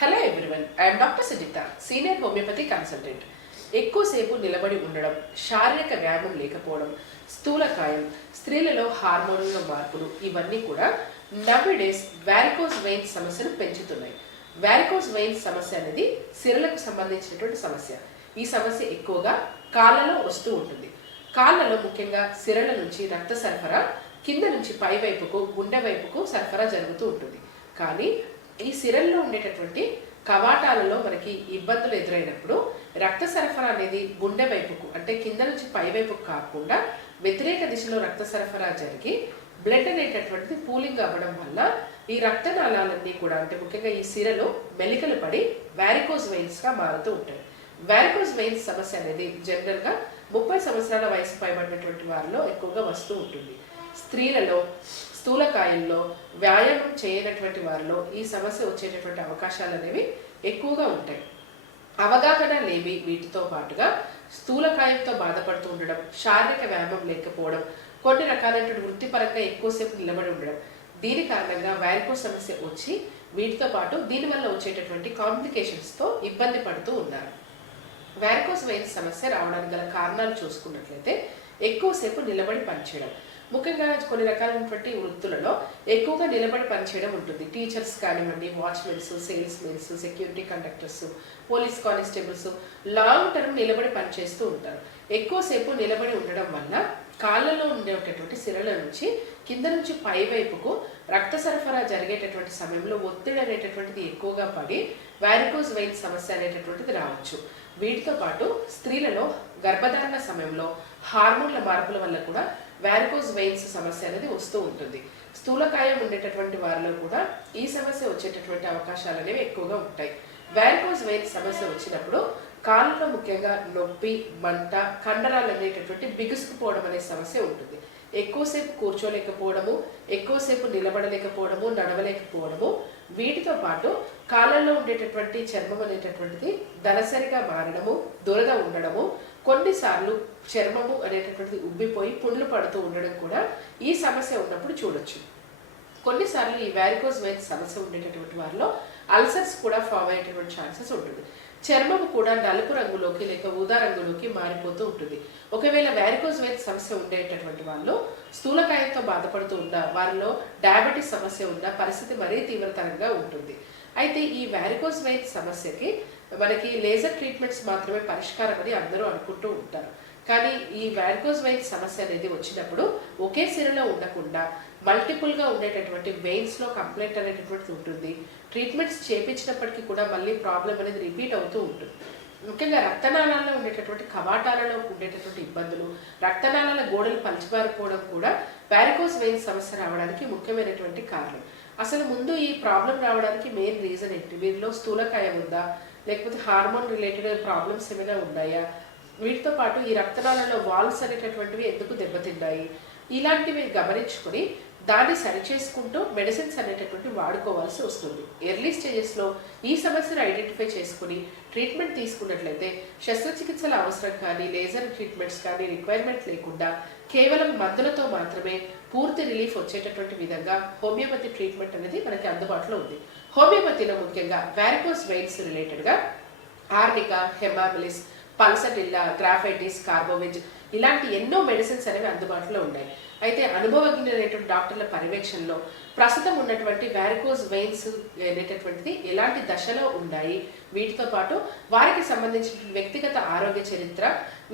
Hello everyone, I'm doctor Sujitha, senior homeopathy consultant. ఎక్కువసేపు నిలబడి ఉండడం, శారీరక వ్యాయామం లేకపోవడం, స్థూలకాయం, స్త్రీలలో హార్మోన్ల మార్పులు ఇవన్నీ కూడా నవ్డేస్ వారికోస్ వెయిన్స్ సమస్యను పెంచుతున్నాయి. వారికోస్ వెయిన్స్ సమస్య అనేది సిరలకు సంబంధించినటువంటి సమస్య. ఈ సమస్య ఎక్కువగా కాళ్ళలో వస్తూ ఉంటుంది. కాళ్ళలో ముఖ్యంగా సిరల నుంచి రక్త సరఫరా కింద నుంచి పై వైపుకు గుండె వైపుకు సరఫరా జరుగుతూ ఉంటుంది. కానీ ఈ సిరల్లో ఉండేటటువంటి కవాటాలలో మనకి ఇబ్బందులు ఎదురైనప్పుడు రక్త సరఫరా అనేది గుండె వైపుకు అంటే కింద నుంచి పై వైపుకు కాకుండా వ్యతిరేక దిశలో రక్త సరఫరా జరిగి బ్లడ్ అనేటటువంటిది పూలింగ్ అవ్వడం వల్ల ఈ రక్తనాళాలన్నీ కూడా అంటే ముఖ్యంగా ఈ సిరలో మెలికలు పడి వారికోస్ వెయిన్స్గా మారుతూ ఉంటాయి. వారికోస్ వెయిన్స్ సమస్య అనేది జనరల్గా 30 సంవత్సరాల వయసు పైబడినటువంటి వారిలో ఎక్కువగా వస్తూ ఉంటుంది. స్త్రీలలో, స్థూలకాయంలో, వ్యాయామం చేయనటువంటి వారిలో ఈ సమస్య వచ్చేటటువంటి అవకాశాలు అనేవి ఎక్కువగా ఉంటాయి. అవగాహన లేవి వీటితో పాటుగా స్థూలకాయంతో బాధపడుతూ ఉండడం, శారీరక వ్యాయామం లేకపోవడం, కొన్ని రకాలైనటువంటి వృత్తిపరంగా ఎక్కువసేపు నిలబడి ఉండడం, దీని కారణంగా వారికోస్ సమస్య వచ్చి వీటితో పాటు దీనివల్ల వచ్చేటటువంటి కాంప్లికేషన్స్తో ఇబ్బంది పడుతూ ఉన్నారు. వారికోస్ వెయిన్స్ సమస్య రావడానికి గల కారణాలు చూసుకున్నట్లయితే ఎక్కువసేపు నిలబడి పనిచేయడం, ముఖ్యంగా కొన్ని రకాలైనటువంటి వృత్తులలో ఎక్కువగా నిలబడి పనిచేయడం ఉంటుంది. టీచర్స్ కానివ్వండి, watchmens, sales men's, security conductors, police constables long term నిలబడి పనిచేస్తూ ఉంటారు. ఎక్కువసేపు నిలబడి ఉండడం వల్ల కాళ్ళలో ఉండేటటువంటి సిరల నుంచి కింద నుంచి పై వైపుకు రక్త సరఫరా జరిగేటటువంటి సమయంలో ఒత్తిడి అనేటటువంటిది ఎక్కువగా పడి వారికోస్ వెయిన్స్ సమస్య అనేటటువంటిది రావచ్చు. వీటితో పాటు స్త్రీలలో గర్భధారణ సమయంలో హార్మోన్ల మార్పుల వల్ల కూడా వారికోస్ వెయిన్స్ సమస్య అనేది వస్తూ ఉంటుంది. స్థూలకాయం ఉండేటటువంటి వారిలో కూడా ఈ సమస్య వచ్చేటటువంటి అవకాశాలు అనేవి ఎక్కువగా ఉంటాయి. వారికోస్ వెయిన్స్ సమస్య వచ్చినప్పుడు కాళ్ళలో ముఖ్యంగా నొప్పి, మంట, కండరాలు అనేటటువంటి బిగుసుకుపోవడం అనే సమస్య ఉంటుంది. ఎక్కువసేపు కూర్చోలేకపోవడము, ఎక్కువసేపు నిలబడలేకపోవడము, నడవలేకపోవడము, వీటితో పాటు కాళ్ళల్లో ఉండేటటువంటి చర్మం అనేటటువంటిది దళసరిగా మారడము, దురద ఉండడము, కొన్నిసార్లు చర్మము అనేటటువంటిది ఉబ్బిపోయి పుండ్లు పడుతూ ఉండడం కూడా ఈ సమస్య ఉన్నప్పుడు చూడొచ్చు. కొన్నిసార్లు ఈ వారికోస్ వెయిన్స్ సమస్య ఉండేటటువంటి వారిలో అల్సర్స్ కూడా ఫామ్ అయ్యేటటువంటి ఛాన్సెస్ ఉంటుంది. చర్మము కూడా నలుపు రంగులోకి లేక ఊదా రంగులోకి మారిపోతూ ఉంటుంది. ఒకవేళ వారికోస్ వెయిన్స్ సమస్య ఉండేటటువంటి వాళ్ళు స్థూలకాయంతో బాధపడుతూ ఉన్న వారిలో డయాబెటీస్ సమస్య ఉన్న పరిస్థితి మరీ తీవ్రతరంగా ఉంటుంది. అయితే ఈ వారికోస్ వెయిన్స్ సమస్యకి మనకి లేజర్ ట్రీట్మెంట్స్ మాత్రమే పరిష్కారం అని అందరూ అనుకుంటూ ఉంటారు. కానీ ఈ వారికోస్ వెయిన్స్ సమస్య అనేది వచ్చినప్పుడు ఒకే సిరలో ఉండకుండా మల్టిపుల్గా ఉండేటటువంటి వెయిన్స్లో కంప్లైంట్ అనేటటువంటిది ఉంటుంది. ట్రీట్మెంట్స్ చేపించినప్పటికీ కూడా మళ్ళీ ప్రాబ్లం అనేది రిపీట్ అవుతూ ఉంటుంది. ముఖ్యంగా రక్తనాళాల్లో ఉండేటటువంటి కవాటాలలో ఉండేటటువంటి ఇబ్బందులు, రక్తనాళాల గోడలు పలిచిబారిపోవడం కూడా వారికోస్ వెయిన్స్ సమస్య రావడానికి ముఖ్యమైనటువంటి కారణం. అసలు ముందు ఈ ప్రాబ్లం రావడానికి మెయిన్ రీజన్ ఏంటి? వీరిలో స్థూలకాయం ఉందా, లేకపోతే హార్మోన్ రిలేటెడ్ ప్రాబ్లమ్స్ ఏమైనా ఉన్నాయా? వీటితో పాటు ఈ రక్తనాళాలలో వాల్స్ అనేటటువంటివి ఎందుకు దెబ్బతిన్నాయి? ఇలాంటివి గమనించుకొని దాన్ని సరిచేసుకుంటూ మెడిసిన్స్ అనేటటువంటి వాడుకోవాల్సి వస్తుంది. ఎర్లీ స్టేజెస్లో ఈ సమస్యను ఐడెంటిఫై చేసుకుని ట్రీట్మెంట్ తీసుకున్నట్లయితే శస్త్రచికిత్సల అవసరం కానీ, లేజర్ ట్రీట్మెంట్స్ కానీ రిక్వైర్మెంట్ లేకుండా కేవలం మందులతో మాత్రమే పూర్తి రిలీఫ్ వచ్చేటటువంటి విధంగా హోమియోపతి ట్రీట్మెంట్ అనేది మనకి అందుబాటులో ఉంది. హోమియోపతిలో ముఖ్యంగా వారికోస్ వెయిన్స్ రిలేటెడ్గా ఆర్నికా, హెమామిలిస్, పల్సటిల్లా, గ్రాఫైటిస్, కార్బోవిజ్ ఇలాంటి ఎన్నో మెడిసిన్స్ అనేవి అందుబాటులో ఉన్నాయి. అయితే అనుభవజ్ఞులైనటువంటి డాక్టర్ల పర్యవేక్షణలో ప్రస్తుతం ఉన్నటువంటి వారికోస్ వెయిన్స్ అనేటటువంటిది ఎలాంటి దశలో ఉన్నాయి, వీటితో పాటు వారికి సంబంధించిన వ్యక్తిగత ఆరోగ్య చరిత్ర,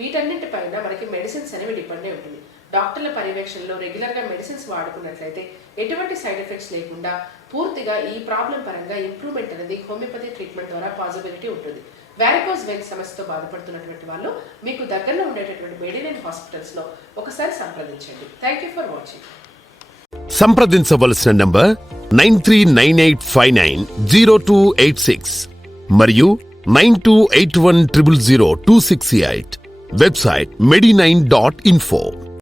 వీటన్నింటిపైన మనకి మెడిసిన్స్ అనేవి డిపెండ్ అయి ఉంటుంది. డాక్టర్ల పర్యవేక్షణలో రెగ్యులర్గా మెడిసిన్స్ వాడుకున్నట్లయితే ఎటువంటి సైడ్ ఎఫెక్ట్స్ లేకుండా పూర్తిగా ఈ ప్రాబ్లం పరంగా ఇంప్రూవ్మెంట్ అనేది హోమియోపతి ట్రీట్మెంట్ ద్వారా పాసిబిలిటీ ఉంటుంది. వారికోస్ వెయిన్స్ సమస్యతో బాధపడుతున్నటువంటి వాళ్ళు మీకు దగ్గరలో ఉండేటటువంటి మెడినైన్ హాస్పిటల్స్లో ఒకసారి సంప్రదించండి. Thank you for watching. సంప్రదించవలసిన నంబర్ 9398590286 మరియు 9281000268. Website medinine.info.